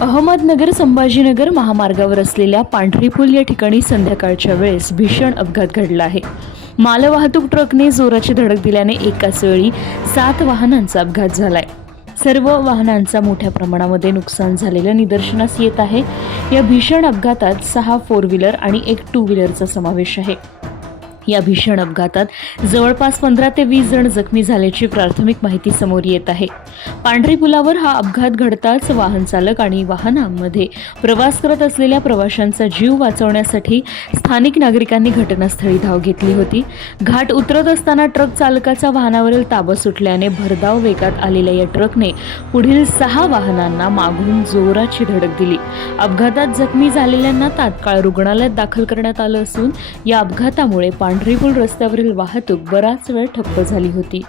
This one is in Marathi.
अहमदनगर संभाजीनगर महामार्गावर असलेल्या पांढरी पूल या ठिकाणी संध्याकाळच्या वेळेस भीषण अपघात घडला आहे. मालवाहतूक ट्रकने जोराची धडक दिल्याने एकाच वेळी सात वाहनांचा अपघात झालाय. सर्व वाहनांचा मोठ्या प्रमाणामध्ये नुकसान झालेलं निदर्शनास येत आहे. या भीषण अपघातात सहा फोर व्हीलर आणि एक टू व्हीलरचा समावेश आहे. या भीषण अपघातात जवळपास पंधरा ते वीस जण जखमी झाल्याची प्राथमिक माहिती समोर येत आहे. पांढरी पुलावर हा अपघात घडताच वाहन चालक आणि वाहनांमध्ये प्रवास करत असलेल्या प्रवाशांचा जीव वाचवण्यासाठी स्थानिक नागरिकांनी घटनास्थळी धाव घेतली होती. घाट उतरत असताना ट्रक चालकाचा वाहनावरील ताबा सुटल्याने भरधाव वेगात आलेल्या या ट्रकने पुढील सहा वाहनांना मागून जोराची धडक दिली. अपघातात जखमी झालेल्यांना तात्काळ रुग्णालयात दाखल करण्यात आलं असून या अपघातामुळे पांढरी पूल रस्त्यावरील वाहतूक बराच वेळ ठप्प झाली होती.